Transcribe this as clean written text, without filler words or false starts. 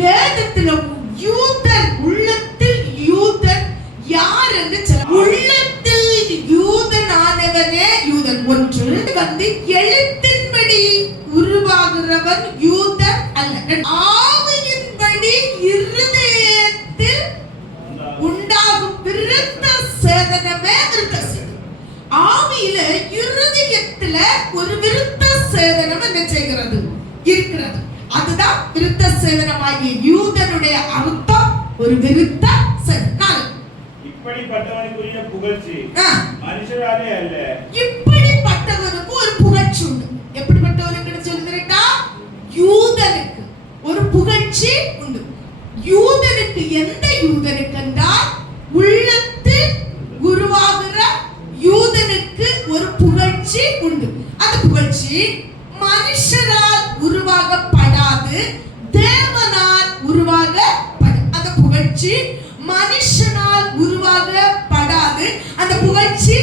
வேதத்தில் யூதன், உள்ளத்தில் யூதன் யார் என்று உள்ளத்தில் யூதனானவனே யூதன். ஒன்று எழுத்தின்படி உருவாகிறவன் யூதன் அல்ல. ஆவியின்படி இருதயத்தில் உண்டாகும் விருத்த சேதனமே விருத்த சேதனம். ஆவியில இருதயத்துல ஒரு விருத்த சேதனம் என்ன செய்கிறது இருக்கிறது. அதுதான் விருத்த சேதனமாகிய யூதனுடைய அர்த்தம். ஒரு விருத்த சேதனம். இப்படிப்பட்டவனுக்குரிய புகழ்ச்சி மனுஷராலே அல்ல. இப்படிப்பட்டவனுக்கு ஒரு புகழ்ச்சி உண்டு. எப்படிப்பட்டவனுக்கு சொல்லுகிறேன்னா, யூதனுக்கு ஒரு புகழ்ச்சி உண்டு. யூதனுக்கு, எந்த யூதனுக்கு என்றால் உள்ளத்தில் உருவாகிற யூதனுக்கு ஒரு புகழ்ச்சி உண்டு. அந்த புகழ்ச்சி மனுஷரால் உருவாகப்படாது, தேவனால் உருவாகப்படும். அந்த புகழ்ச்சி மனுஷனால் உருவாகப்படாது. அந்த புகழ்ச்சி